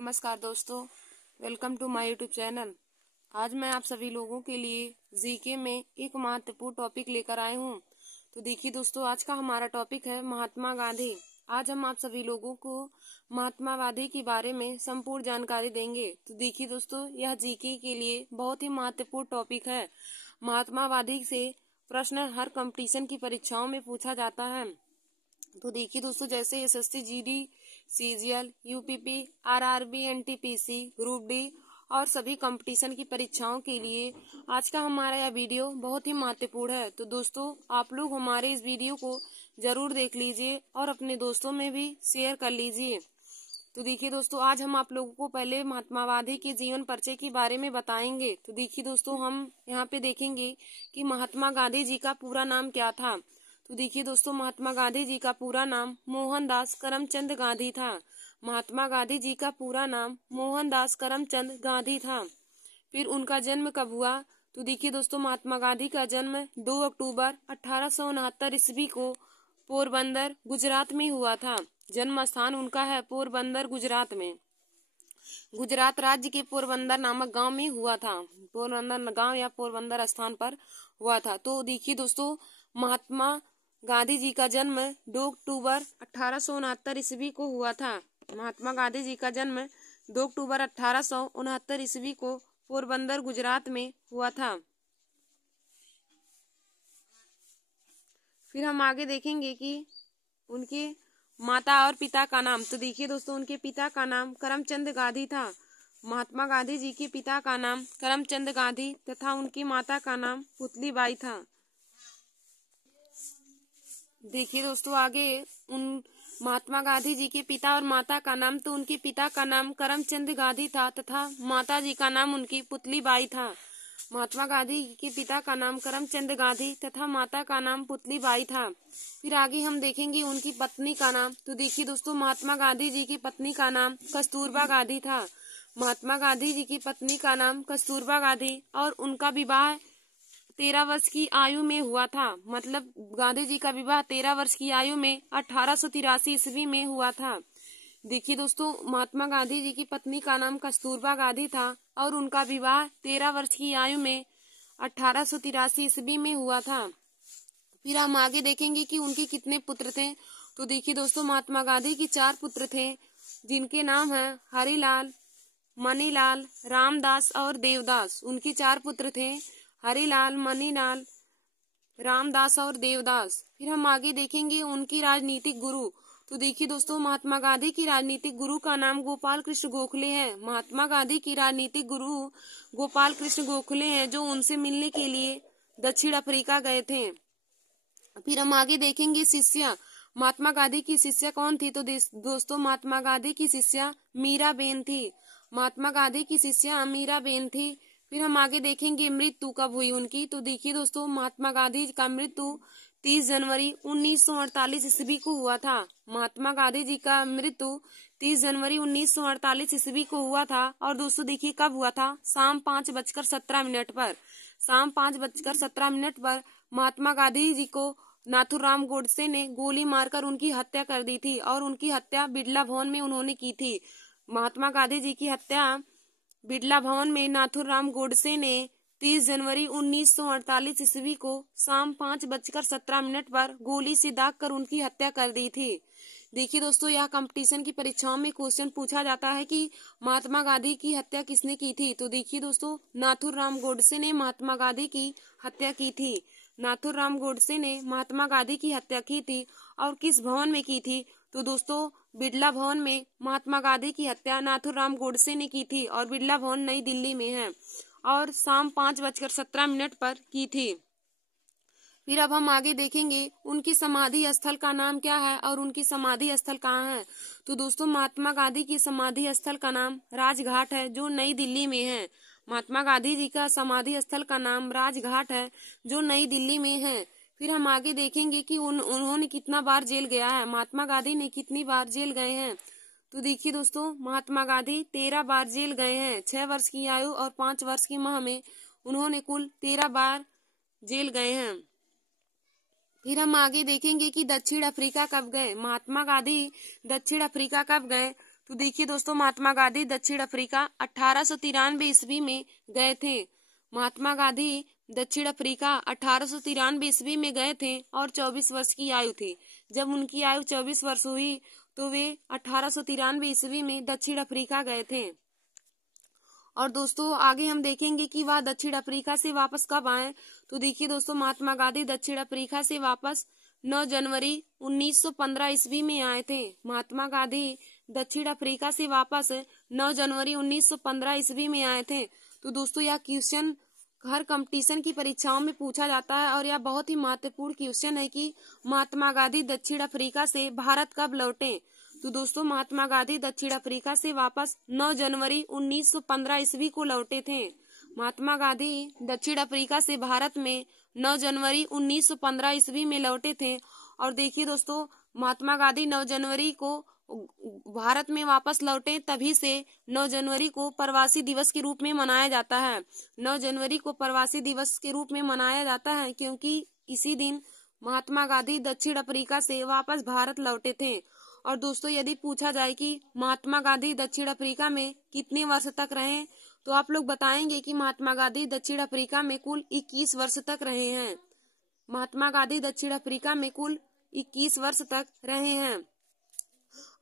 नमस्कार दोस्तों, welcome to my YouTube channel. आज मैं आप सभी लोगों के लिए जीके में एक महत्वपूर्ण टॉपिक लेकर आए हूँ। तो देखिए दोस्तों, आज का हमारा टॉपिक है महात्मा गांधी। आज हम आप सभी लोगों को महात्मा गांधी के बारे में संपूर्ण जानकारी देंगे। तो देखिए दोस्तों, यह जीके के लिए बहुत ही महत्वपूर्ण टॉपिक है। महात्मा गांधी से प्रश्न हर कंपटीशन की परीक्षाओं में पूछा जाता है। तो देखिए दोस्तों, जैसे SSC, GD, CGL, UPP, RRB, NTPC, group D और सभी कंपटीशन की परीक्षाओं के लिए आज का हमारा यह वीडियो बहुत ही महत्वपूर्ण है। तो दोस्तों, आप लोग हमारे इस वीडियो को जरूर देख लीजिए और अपने दोस्तों में भी शेयर कर लीजिए। तो देखिए दोस्तों, आज हम आप लोगों को पहले महात्मा गांधी के जीवन परिचय के बारे में बताएंगे। तो देखिए दोस्तों, हम यहाँ पे देखेंगे कि महात्मा गांधी जी का पूरा नाम क्या था। तो देखिए दोस्तों, महात्मा गांधी जी का पूरा नाम मोहनदास करमचंद गांधी था। महात्मा गांधी जी का पूरा नाम मोहनदास करमचंद गांधी था। फिर उनका जन्म कब हुआ? तो देखिए दोस्तों, महात्मा गांधी का जन्म 2 अक्टूबर 1869 ईस्वी को पोरबंदर, गुजरात में हुआ था। जन्म स्थान उनका है पोरबंदर, गुजरात में। गुजरात राज्य के पोरबंदर नामक गांव में हुआ था। पोरबंदर गांव या पोरबंदर स्थान पर हुआ था। तो देखिए दोस्तों, महात्मा गांधी जी का जन्म 2 अक्टूबर 1869 ईस्वी को हुआ था। महात्मा गांधी जी का जन्म 2 अक्टूबर 1869 ईस्वी को पोरबंदर, गुजरात में हुआ था। फिर हम आगे देखेंगे कि उनके माता और पिता का नाम। तो देखिए दोस्तों, उनके पिता का नाम करमचंद गांधी था। महात्मा गांधी जी के पिता का नाम करमचंद गांधी तथा उनकी माता का नाम पुतलीबाई था। देखिए दोस्तों, आगे उन महात्मा गांधी जी के पिता और माता का नाम। तो उनके पिता का नाम करमचंद गांधी था तथा माता जी का नाम उनकी पुतलीबाई था। महात्मा गांधी के पिता का नाम करमचंद गांधी तथा माता का नाम पुतलीबाई था। फिर आगे हम देखेंगे उनकी पत्नी का नाम। तो देखिए दोस्तों, महात्मा गांधी जी की पत्नी का नाम कस्तूरबा गांधी था। महात्मा गांधी जी की पत्नी का नाम कस्तूरबा गांधी और उनका विवाह 13 वर्ष की आयु में हुआ था। मतलब गांधी जी का विवाह 13 वर्ष की आयु में 1883 ईस्वी में हुआ था। देखिए दोस्तों, महात्मा गांधी जी की पत्नी का नाम कस्तूरबा गांधी था और उनका विवाह 13 वर्ष की आयु में 1883 ईस्वी में हुआ था। फिर हम आगे देखेंगे कि उनके कितने पुत्र थे। तो देखिए दोस्तों, महात्मा गांधी के 4 पुत्र थे, जिनके नाम है हरिलाल, मणिलाल, रामदास और देवदास। उनके 4 पुत्र थे, हरिलाल, मणिलाल, रामदास और देवदास। फिर हम आगे देखेंगे उनकी राजनीतिक गुरु। तो देखिए दोस्तों, महात्मा गांधी की राजनीतिक गुरु का नाम गोपाल कृष्ण गोखले है। महात्मा गांधी की राजनीतिक गुरु गोपाल कृष्ण गोखले हैं, जो उनसे मिलने के लिए दक्षिण अफ्रीका गए थे। फिर हम आगे देखेंगे शिष्या। महात्मा गांधी की शिष्या कौन थी? तो दोस्तों, महात्मा गांधी की शिष्या मीराबेन थी। महात्मा गांधी की शिष्या मीराबेन थी। फिर हम आगे देखेंगे मृत्यु कब हुई उनकी। तो देखिए दोस्तों, महात्मा गांधी का मृत्यु 30 जनवरी 1948 ईस्वी को हुआ था। महात्मा गांधी जी का मृत्यु 30 जनवरी 1948 ईस्वी को हुआ था। और दोस्तों देखिए कब हुआ था? शाम 5:17 पर। शाम 5:17 पर महात्मा गांधी जी को नाथूराम गोडसे ने गोली मारकर उनकी हत्या कर दी थी और उनकी हत्या बिड़ला भवन में उन्होंने की थी। महात्मा गांधी जी की हत्या बिड़ला भवन में नाथूराम गोडसे ने 30 जनवरी 1948 ईस्वी को शाम 5:17 पर गोली से दागकर उनकी हत्या कर दी थी। देखिए दोस्तों, यह कंपटीशन की परीक्षाओं में क्वेश्चन पूछा जाता है कि महात्मा गांधी की हत्या किसने की थी। तो देखिए दोस्तों, नाथूराम गोडसे ने महात्मा गांधी की हत्या की थी। नाथूराम गोडसे ने महात्मा गांधी की हत्या की थी और किस भवन में की थी? तो दोस्तों, बिड़ला भवन में महात्मा गांधी की हत्या नाथूराम गोडसे ने की थी और बिड़ला भवन नई दिल्ली में है और शाम 5:17 पर की थी। फिर अब हम आगे देखेंगे उनकी समाधि स्थल का नाम क्या है और उनकी समाधि स्थल कहाँ है। तो दोस्तों, महात्मा गांधी की समाधि स्थल का नाम राजघाट है, जो नई दिल्ली में है। महात्मा गांधी जी का समाधि स्थल का नाम राजघाट है, जो नई दिल्ली में है। फिर हम आगे देखेंगे कि उन्होंने कितना बार जेल गया है। महात्मा गांधी ने कितनी बार जेल गए हैं? तो देखिए दोस्तों, महात्मा गांधी 13 बार जेल गए हैं। 6 वर्ष की आयु और 5 वर्ष की माह में उन्होंने कुल 13 बार जेल गए हैं। फिर हम आगे देखेंगे कि दक्षिण अफ्रीका कब गए। महात्मा गांधी दक्षिण अफ्रीका कब गए? तो देखिए दोस्तों, महात्मा गांधी दक्षिण अफ्रीका 1893 ईस्वी में गए थे। महात्मा गांधी दक्षिण अफ्रीका 1893 ईस्वी में गए थे और 24 वर्ष की आयु थी। जब उनकी आयु 24 वर्ष हुई तो वे 1893 ईस्वी में दक्षिण अफ्रीका गए थे। और दोस्तों आगे हम देखेंगे कि वह दक्षिण अफ्रीका से वापस कब आए। तो देखिए दोस्तों, महात्मा गांधी दक्षिण अफ्रीका से वापस 9 जनवरी 1915 ईस्वी में आए थे। महात्मा गांधी दक्षिण अफ्रीका से वापस 9 जनवरी 1915 ईस्वी में आए थे। तो दोस्तों यह क्वेश्चन हर कंपटीशन की परीक्षाओं में पूछा जाता है और यह बहुत ही महत्वपूर्ण क्वेश्चन है कि महात्मा गांधी दक्षिण अफ्रीका से भारत कब लौटे। तो दोस्तों महात्मा गांधी दक्षिण अफ्रीका से वापस 9 जनवरी 1915 ईस्वी को लौटे थे। महात्मा गांधी दक्षिण अफ्रीका से भारत में 9 जनवरी 1915 ईस्वी में लौटे थे। और देखिए दोस्तों, महात्मा गांधी 9 जनवरी को भारत में वापस लौटे, तभी से 9 जनवरी को प्रवासी दिवस के रूप में मनाया जाता है। 9 जनवरी को प्रवासी दिवस के रूप में मनाया जाता है क्योंकि इसी दिन महात्मा गांधी दक्षिण अफ्रीका से वापस भारत लौटे थे। और दोस्तों यदि पूछा जाए कि महात्मा गांधी दक्षिण अफ्रीका में कितने वर्ष तक रहे, तो आप लोग बताएंगे कि महात्मा गांधी दक्षिण अफ्रीका में कुल 21 वर्ष तक रहे हैं। महात्मा गांधी दक्षिण अफ्रीका में कुल 21 वर्ष तक रहे हैं।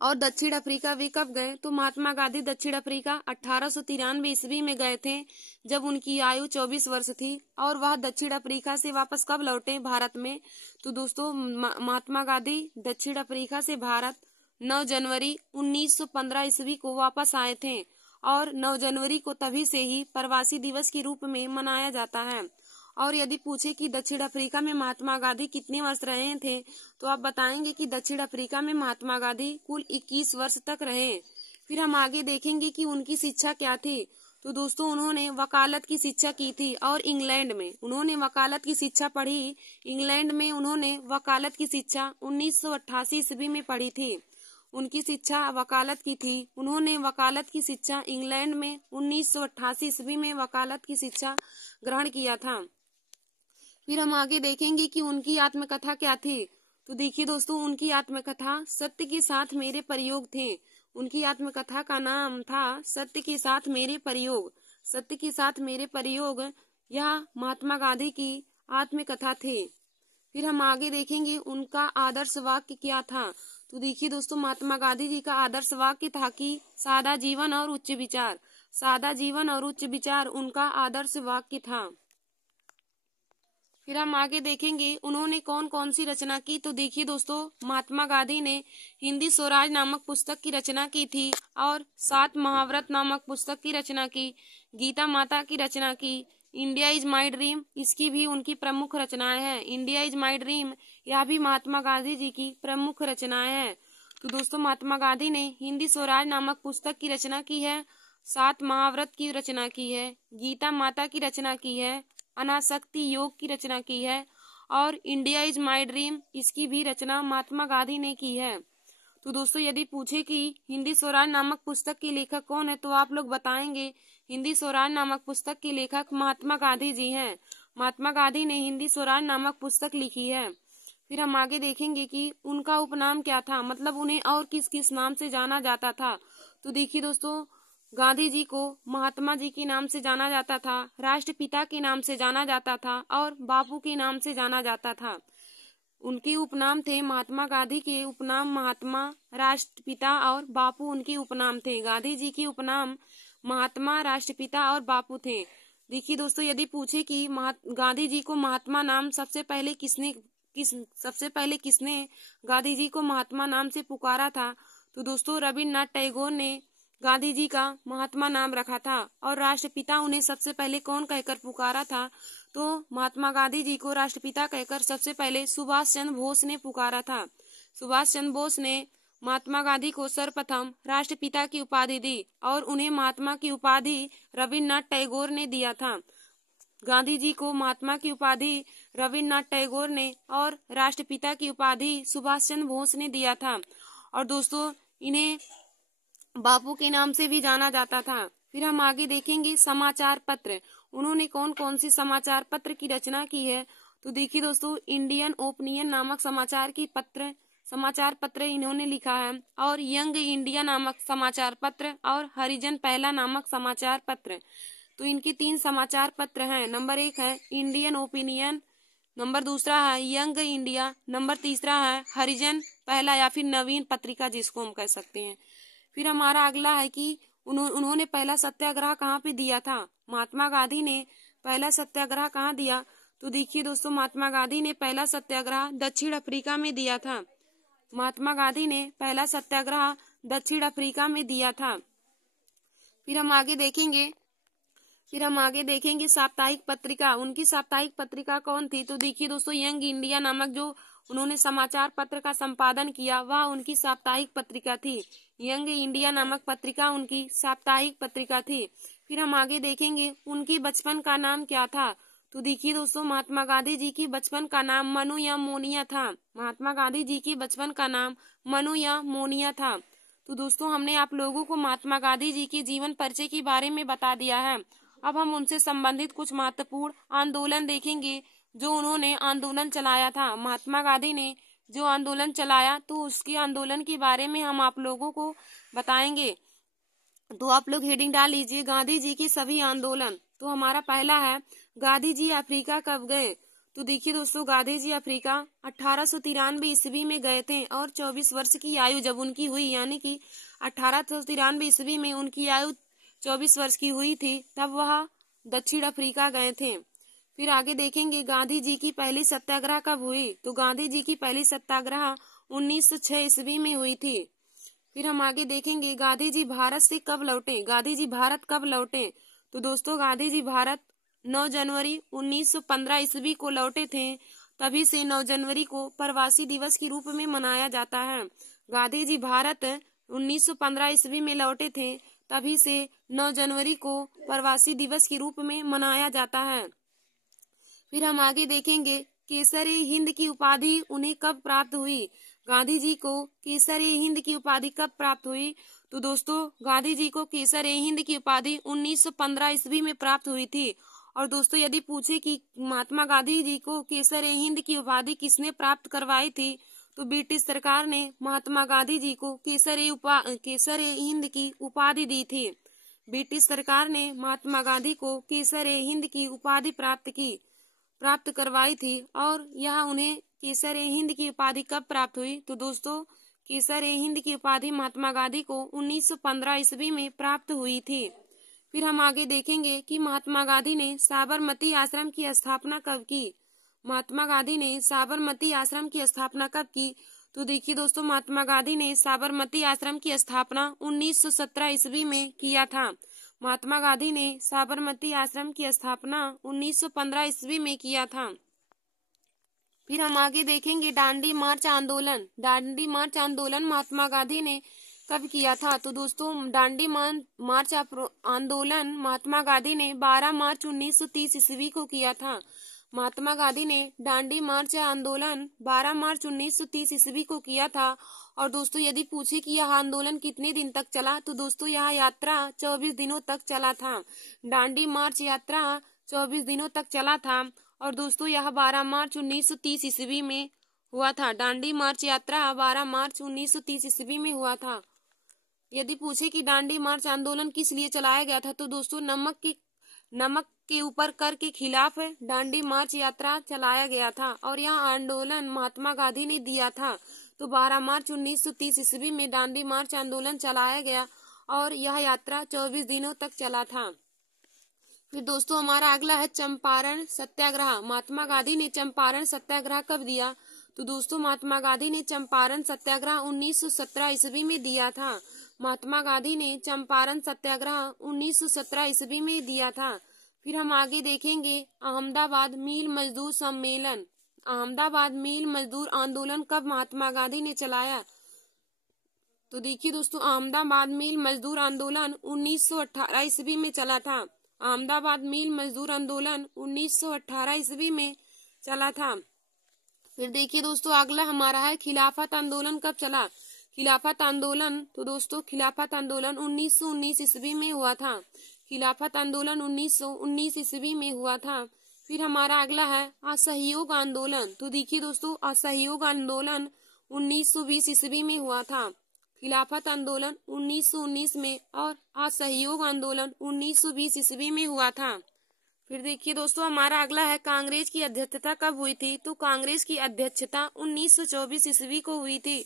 और दक्षिण अफ्रीका वे कब गए, तो महात्मा गांधी दक्षिण अफ्रीका 1893 ईस्वी में गए थे, जब उनकी आयु 24 वर्ष थी। और वह दक्षिण अफ्रीका से वापस कब लौटे भारत में, तो दोस्तों महात्मा गांधी दक्षिण अफ्रीका से भारत 9 जनवरी 1915 ईस्वी को वापस आए थे। और 9 जनवरी को तभी से ही प्रवासी दिवस के रूप में मनाया जाता है। और यदि पूछे कि दक्षिण अफ्रीका में महात्मा गांधी कितने वर्ष रहे थे, तो आप बताएंगे कि दक्षिण अफ्रीका में महात्मा गांधी कुल 21 वर्ष तक रहे। फिर हम आगे देखेंगे कि उनकी शिक्षा क्या थी। तो दोस्तों उन्होंने वकालत की शिक्षा की थी और इंग्लैंड में उन्होंने वकालत की शिक्षा पढ़ी। इंग्लैंड में उन्होंने वकालत की शिक्षा 1988 ईस्वी में पढ़ी थी। उनकी शिक्षा वकालत की थी। उन्होंने वकालत की शिक्षा इंग्लैंड में 1988 ईस्वी में वकालत की शिक्षा ग्रहण किया था। फिर हम आगे देखेंगे कि उनकी आत्मकथा क्या थी। तो देखिए दोस्तों, उनकी आत्मकथा सत्य के साथ मेरे प्रयोग थे। उनकी आत्मकथा का नाम था सत्य के साथ मेरे प्रयोग। सत्य के साथ मेरे प्रयोग यह महात्मा गांधी की आत्मकथा थे। फिर हम आगे देखेंगे उनका आदर्श वाक्य क्या था। तो देखिए दोस्तों, महात्मा गांधी जी का आदर्श वाक्य था कि सादा जीवन और उच्च विचार। सादा जीवन और उच्च विचार उनका आदर्श वाक्य था। फिर हम आगे देखेंगे उन्होंने कौन कौन सी रचना की। तो देखिए दोस्तों, महात्मा गांधी ने हिंदी स्वराज नामक पुस्तक की रचना की थी और 7 महाव्रत नामक पुस्तक की रचना की। गीता माता की रचना की। इंडिया इज माई ड्रीम, इसकी भी उनकी प्रमुख रचनाएं हैं। इंडिया इज माई ड्रीम यह भी महात्मा गांधी जी की प्रमुख रचनाएं हैं। तो दोस्तों महात्मा गांधी ने हिंदी स्वराज नामक पुस्तक की रचना की है, 7 महाव्रत की रचना की है, गीता माता की रचना की है, अनासक्ति योग की रचना की है और इंडिया इज माई ड्रीम इसकी भी रचना महात्मा गांधी ने की है। तो दोस्तों यदि पूछे कि हिंदी स्वराज नामक पुस्तक के लेखक कौन है, तो आप लोग बताएंगे हिंदी स्वराज नामक पुस्तक के लेखक महात्मा गांधी जी हैं। महात्मा गांधी ने हिंदी स्वराज नामक पुस्तक लिखी है। फिर हम आगे देखेंगे कि उनका उपनाम क्या था, मतलब उन्हें और किस किस नाम से जाना जाता था। तो देखिए दोस्तों, गांधी जी को महात्मा जी के नाम से जाना जाता था, राष्ट्रपिता के नाम से जाना जाता था और बापू के नाम से जाना जाता था। उनके उपनाम थे, महात्मा गांधी के उपनाम महात्मा, राष्ट्रपिता और बापू उनके उपनाम थे। गांधी जी के उपनाम महात्मा, राष्ट्रपिता और बापू थे। देखिए दोस्तों, यदि पूछे कि गांधी जी को महात्मा नाम सबसे पहले किसने गांधी जी को महात्मा नाम से पुकारा था, तो दोस्तों रविन्द्रनाथ टैगोर ने गांधी जी का महात्मा नाम रखा था। और राष्ट्रपिता उन्हें सबसे पहले कौन कहकर पुकारा था, तो महात्मा गांधी जी को राष्ट्रपिता कहकर सबसे पहले सुभाष चंद्र बोस ने पुकारा था। सुभाष चंद्र बोस ने महात्मा गांधी को सर्वप्रथम राष्ट्रपिता की उपाधि दी और उन्हें महात्मा की उपाधि रविन्द्रनाथ टैगोर ने दिया था। गांधी जी को महात्मा की उपाधि रविन्द्रनाथ टैगोर ने और राष्ट्रपिता की उपाधि सुभाष चंद्र बोस ने दिया था। और दोस्तों इन्हें बापू के नाम से भी जाना जाता था। फिर हम आगे देखेंगे समाचार पत्र। उन्होंने कौन कौन सी समाचार पत्र की रचना की है। तो देखिए दोस्तों, इंडियन ओपिनियन नामक समाचार की पत्र समाचार पत्र इन्होंने लिखा है, और यंग इंडिया नामक समाचार पत्र और हरिजन पहला नामक समाचार पत्र। तो इनके 3 समाचार पत्र हैं। नंबर 1 है इंडियन ओपिनियन, नंबर 2 है यंग इंडिया, नंबर 3 है हरिजन पहला या फिर नवीन पत्रिका जिसको हम कह सकते हैं। फिर हमारा अगला है कि उन्होंने पहला सत्याग्रह कहाँ पे दिया था। महात्मा गांधी ने पहला सत्याग्रह कहाँ दिया, तो देखिए दोस्तों, महात्मा गांधी ने पहला सत्याग्रह दक्षिण अफ्रीका में दिया था। महात्मा गांधी ने पहला सत्याग्रह दक्षिण अफ्रीका में दिया था। फिर हम आगे देखेंगे साप्ताहिक पत्रिका। उनकी साप्ताहिक पत्रिका कौन थी, तो देखिए दोस्तों, यंग इंडिया नामक जो उन्होंने समाचार पत्र का संपादन किया वह उनकी साप्ताहिक पत्रिका थी। यंग इंडिया नामक पत्रिका उनकी साप्ताहिक पत्रिका थी। फिर हम आगे देखेंगे उनकी बचपन का नाम क्या था, तो देखिए दोस्तों, महात्मा गांधी जी की बचपन का नाम मनु या मोनिया था। महात्मा गांधी जी की बचपन का नाम मनु या मोनिया था। तो दोस्तों, हमने आप लोगों को महात्मा गांधी जी की जीवन परिचय के बारे में बता दिया है। अब हम उनसे संबंधित कुछ महत्वपूर्ण आंदोलन देखेंगे जो उन्होंने आंदोलन चलाया था। महात्मा गांधी ने जो आंदोलन चलाया तो उसके आंदोलन के बारे में हम आप लोगों को बताएंगे। तो आप लोग हेडिंग डाल लीजिए, गांधी जी के सभी आंदोलन। तो हमारा पहला है गांधी जी अफ्रीका कब गए, तो देखिए दोस्तों, गांधी जी अफ्रीका 1893 ईस्वी में गए थे और 24 वर्ष की आयु जब उनकी हुई, यानी कि 1893 ईस्वी में उनकी आयु 24 वर्ष की हुई थी, तब वह दक्षिण अफ्रीका गए थे। फिर आगे देखेंगे गांधी जी की पहली सत्याग्रह कब हुई, तो गांधी जी की पहली सत्याग्रह 1906 ईस्वी में हुई थी। फिर हम आगे देखेंगे गांधी जी भारत से कब लौटे। गांधी जी भारत कब लौटे, तो दोस्तों, गांधी जी भारत 9 जनवरी 1915 ईस्वी को लौटे थे। तभी से 9 जनवरी को प्रवासी दिवस के रूप में मनाया जाता है। गांधी जी भारत 1915 ईस्वी में लौटे थे, तभी से 9 जनवरी को प्रवासी दिवस के रूप में मनाया जाता है। फिर हम आगे देखेंगे केसर ए हिंद की उपाधि उन्हें कब प्राप्त हुई। गांधी जी को केसर ए हिंद की उपाधि कब प्राप्त हुई, तो दोस्तों, गांधी जी को केसर ए हिंद की उपाधि 1915 ईस्वी में प्राप्त हुई थी। और दोस्तों, यदि पूछे कि महात्मा गांधी जी को केसर ए हिंद की उपाधि किसने प्राप्त करवाई थी, तो ब्रिटिश सरकार ने महात्मा गांधी जी को केसर ए हिंद की उपाधि दी थी। ब्रिटिश सरकार ने महात्मा गांधी को केसर ए हिंद की उपाधि प्राप्त करवाई थी। और यह उन्हें केसर ए हिंद की उपाधि कब प्राप्त हुई, तो दोस्तों, केसर ए हिंद की उपाधि महात्मा गांधी को 1915 ईस्वी में प्राप्त हुई थी। फिर हम आगे देखेंगे कि महात्मा गांधी ने साबरमती आश्रम की स्थापना कब की। महात्मा गांधी ने साबरमती आश्रम की स्थापना कब की, तो देखिए दोस्तों, महात्मा गांधी ने साबरमती आश्रम की स्थापना 1917 ईस्वी में किया था। महात्मा गांधी ने साबरमती आश्रम की स्थापना 1915 ईस्वी में किया था। फिर हम आगे देखेंगे दांडी मार्च आंदोलन। दांडी मार्च आंदोलन महात्मा गांधी ने कब किया था, तो दोस्तों, दांडी मार्च आंदोलन महात्मा गांधी ने 12 मार्च 1930 ईस्वी को किया था। महात्मा गांधी ने दांडी मार्च आंदोलन 12 मार्च 1930 ईस्वी को किया था। और दोस्तों, यदि पूछे कि यह आंदोलन कितने दिन तक चला, तो दोस्तों, यह यात्रा 24 दिनों तक चला था। दांडी मार्च यात्रा 24 दिनों तक चला था। और दोस्तों, यह 12 मार्च 1930 ईस्वी में हुआ था। दांडी मार्च यात्रा 12 मार्च 1930 ईस्वी में हुआ था। यदि पूछे कि दांडी मार्च आंदोलन किस लिए चलाया गया था, तो दोस्तों, नमक के ऊपर कर के खिलाफ दांडी मार्च यात्रा चलाया गया था। और यह आंदोलन महात्मा गांधी ने दिया था। तो 12 मार्च 1930 ईस्वी में दांडी मार्च आंदोलन चलाया गया और यह यात्रा 24 दिनों तक चला था। फिर दोस्तों, हमारा अगला है चंपारण सत्याग्रह। महात्मा गांधी ने चंपारण सत्याग्रह कब दिया, तो दोस्तों, महात्मा गांधी ने चंपारण सत्याग्रह 1917 ईस्वी में दिया था। महात्मा गांधी ने चंपारण सत्याग्रह 1917 ईस्वी में दिया था। फिर हम आगे देखेंगे अहमदाबाद मिल मजदूर सम्मेलन। अहमदाबाद मिल मजदूर आंदोलन कब महात्मा गांधी ने चलाया, तो देखिए दोस्तों, अहमदाबाद मिल मजदूर आंदोलन 1918 ईस्वी में चला था। अहमदाबाद मिल मजदूर आंदोलन 1918 ईस्वी में चला था। फिर देखिए दोस्तों, अगला हमारा है खिलाफत आंदोलन कब चला। खिलाफत आंदोलन, तो दोस्तों, खिलाफत आंदोलन 1919 ईस्वी में हुआ था। खिलाफत आंदोलन 1919 ईस्वी में हुआ था। फिर हमारा अगला है असहयोग आंदोलन। तो देखिए दोस्तों, असहयोग आंदोलन 1920 ईस्वी में हुआ था। खिलाफत आंदोलन 1919 में और असहयोग आंदोलन 1920 ईस्वी में हुआ था। फिर देखिए दोस्तों, हमारा अगला है कांग्रेस की अध्यक्षता कब हुई थी। तो कांग्रेस की अध्यक्षता 1924 ईस्वी को हुई थी।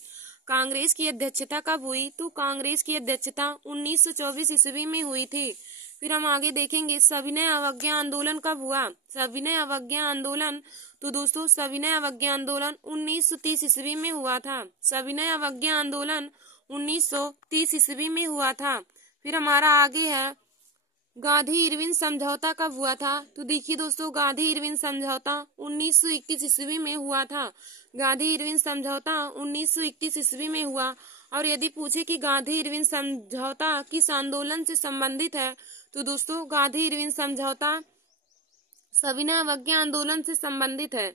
कांग्रेस की अध्यक्षता कब हुई। तो कांग्रेस की अध्यक्षता 1924 ईस्वी में हुई थी। फिर हम आगे देखेंगे सविनय अवज्ञा आंदोलन कब हुआ। सविनय अवज्ञा आंदोलन, तो दोस्तों सविनय अवज्ञा आंदोलन 1930 ईस्वी में हुआ था। सविनय अवज्ञा आंदोलन 1930 ईस्वी में हुआ था। फिर हमारा आगे है गांधी इरविन समझौता कब हुआ था। तो देखिए दोस्तों, गांधी इरविन समझौता 1921 ईस्वी में हुआ था। गांधी इरविन समझौता 1921 ईस्वी में हुआ। और यदि पूछे कि गांधी इरविन समझौता किस आंदोलन से संबंधित है, तो दोस्तों गांधी इरविन समझौता सविनय अवज्ञा आंदोलन से संबंधित है।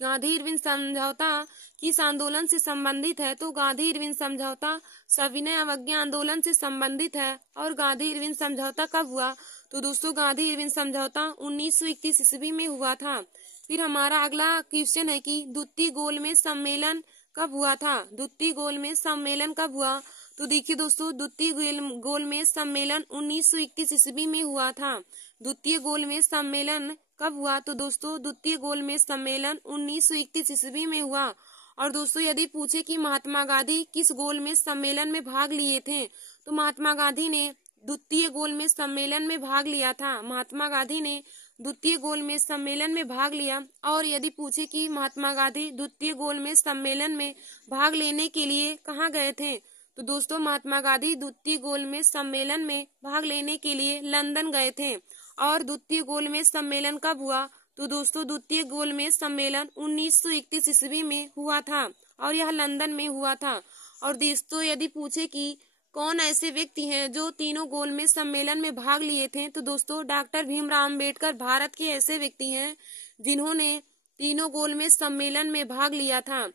गांधी इरविन समझौता किस आंदोलन से संबंधित है। तो गांधी इरविन समझौता सविनय अवज्ञा आंदोलन से संबंधित है। और गांधी इरविन समझौता कब हुआ। तो दोस्तों गांधी इरविन समझौता 1921 ईस्वी में हुआ था। फिर हमारा अगला क्वेश्चन है कि द्वितीय गोलमेज सम्मेलन कब हुआ था। द्वितीय गोलमेज सम्मेलन कब हुआ। तो देखिए दोस्तों, द्वितीय गोलमेज सम्मेलन 1921 ईस्वी में हुआ था। द्वितीय गोलमेज सम्मेलन कब हुआ। तो दोस्तों द्वितीय गोलमेज सम्मेलन 1921 ईस्वी में हुआ। और दोस्तों यदि पूछे कि महात्मा गांधी किस गोलमेज सम्मेलन में भाग लिए थे, तो महात्मा गांधी ने द्वितीय गोलमेज सम्मेलन में भाग लिया था। महात्मा गांधी ने द्वितीय गोलमेज सम्मेलन में भाग लिया। और यदि पूछे कि महात्मा गांधी द्वितीय गोलमेज सम्मेलन में भाग लेने के लिए कहाँ गए थे, तो दोस्तों महात्मा गांधी द्वितीय गोलमेज सम्मेलन में भाग लेने के लिए लंदन गए थे। और द्वितीय गोलमेज सम्मेलन कब हुआ। तो दोस्तों द्वितीय गोलमेज सम्मेलन 1931 ईस्वी में हुआ था और यह लंदन में हुआ था। और दोस्तों यदि पूछे कि कौन ऐसे व्यक्ति हैं जो तीनों गोलमेज सम्मेलन में भाग लिए थे, तो दोस्तों डॉक्टर भीमराव अंबेडकर भारत के ऐसे व्यक्ति हैं जिन्होंने तीनों गोलमेज सम्मेलन में भाग लिया था।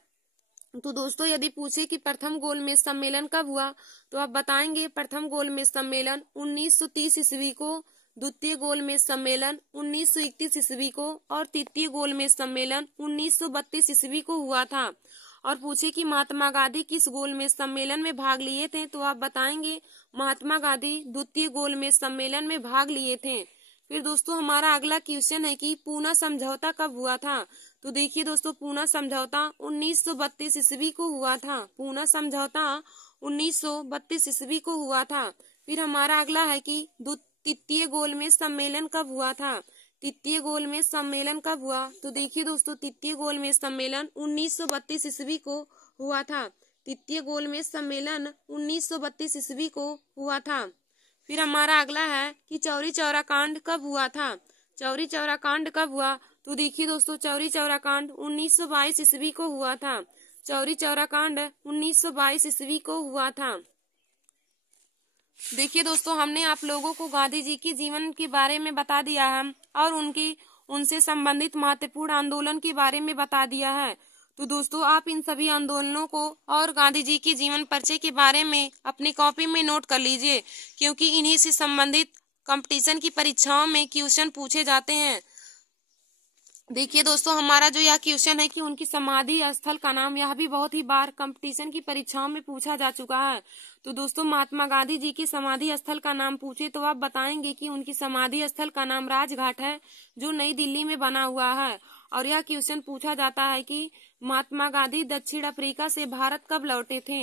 तो दोस्तों यदि पूछे कि प्रथम गोलमेज सम्मेलन कब हुआ, तो आप बताएंगे प्रथम गोलमेज सम्मेलन 1930 ईस्वी को, द्वितीय गोलमेज सम्मेलन 1931 ईस्वी को और तृतीय गोलमेज सम्मेलन 1932 ईस्वी को हुआ था। और पूछे कि महात्मा गांधी किस गोलमेज सम्मेलन में भाग लिए थे, तो आप बताएंगे महात्मा गांधी द्वितीय गोलमेज सम्मेलन में भाग लिए थे। फिर दोस्तों हमारा अगला क्वेश्चन है कि पूना समझौता कब हुआ था। तो देखिए दोस्तों, पूना समझौता 1932 ईस्वी को हुआ था। पूना समझौता 1932 ईस्वी को हुआ था। फिर हमारा अगला है कि तृतीय गोलमेज सम्मेलन कब हुआ था। तृतीय गोलमेज सम्मेलन कब हुआ। तो देखिए दोस्तों, तृतीय गोलमेज सम्मेलन 1932 ईस्वी को हुआ था। तृतीय गोलमेज सम्मेलन 1932 ईस्वी को हुआ था। फिर हमारा अगला है कि चौरी चौरा कांड कब हुआ था। चौरी चौरा कांड कब हुआ। तो देखिए दोस्तों, चौरी चौरा कांड 1922 ईस्वी को हुआ था। चौरी चौरा कांड 1922 ईस्वी को हुआ था। देखिए दोस्तों, हमने आप लोगों को गांधी जी के जीवन के बारे में बता दिया है और उनसे संबंधित महत्वपूर्ण आंदोलन के बारे में बता दिया है। तो दोस्तों आप इन सभी आंदोलनों को और गांधी जी के जीवन परिचय के बारे में अपनी कॉपी में नोट कर लीजिए, क्योंकि इन्हीं से संबंधित कंपटीशन की परीक्षाओं में क्वेश्चन पूछे जाते हैं। देखिए दोस्तों, हमारा जो यह क्वेश्चन है कि उनकी समाधि स्थल का नाम, यह भी बहुत ही बार कंपटीशन की परीक्षाओं में पूछा जा चुका है। तो दोस्तों महात्मा गांधी जी की समाधि स्थल का नाम पूछे तो आप बताएंगे कि उनकी समाधि स्थल का नाम राजघाट है, जो नई दिल्ली में बना हुआ है। और यह क्वेश्चन पूछा जाता है कि महात्मा गांधी दक्षिण अफ्रीका से भारत कब लौटे थे।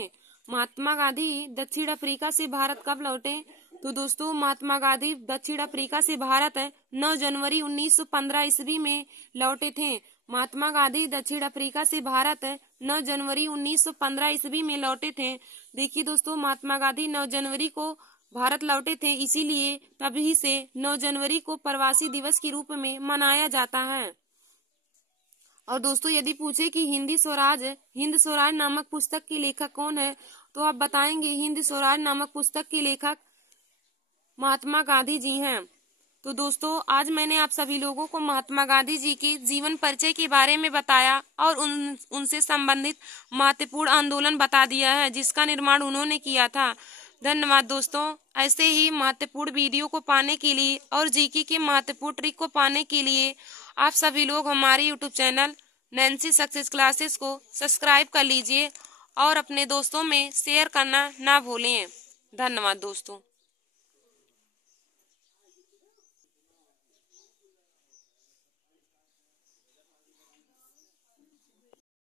महात्मा गांधी दक्षिण अफ्रीका से भारत कब लौटे। तो दोस्तों महात्मा गांधी दक्षिण अफ्रीका से भारत 9 जनवरी 1915 ईस्वी में लौटे थे। महात्मा गांधी दक्षिण अफ्रीका से भारत 9 जनवरी 1915 ईस्वी में लौटे थे। देखिए दोस्तों, महात्मा गांधी 9 जनवरी को भारत लौटे थे, इसीलिए तभी से 9 जनवरी को प्रवासी दिवस के रूप में मनाया जाता है। और दोस्तों यदि पूछे कि हिंद स्वराज नामक पुस्तक के लेखक कौन है, तो आप बताएंगे हिंद स्वराज नामक पुस्तक के लेखक महात्मा गांधी जी हैं। तो दोस्तों आज मैंने आप सभी लोगों को महात्मा गांधी जी के जीवन परिचय के बारे में बताया और उनसे संबंधित महत्वपूर्ण आंदोलन बता दिया है जिसका निर्माण उन्होंने किया था। धन्यवाद दोस्तों। ऐसे ही महत्वपूर्ण वीडियो को पाने के लिए और जीके के महत्वपूर्ण ट्रिक को पाने के लिए आप सभी लोग हमारे YouTube channel Nancy success classes को सब्सक्राइब कर लीजिए और अपने दोस्तों में शेयर करना ना भूलें। धन्यवाद दोस्तों।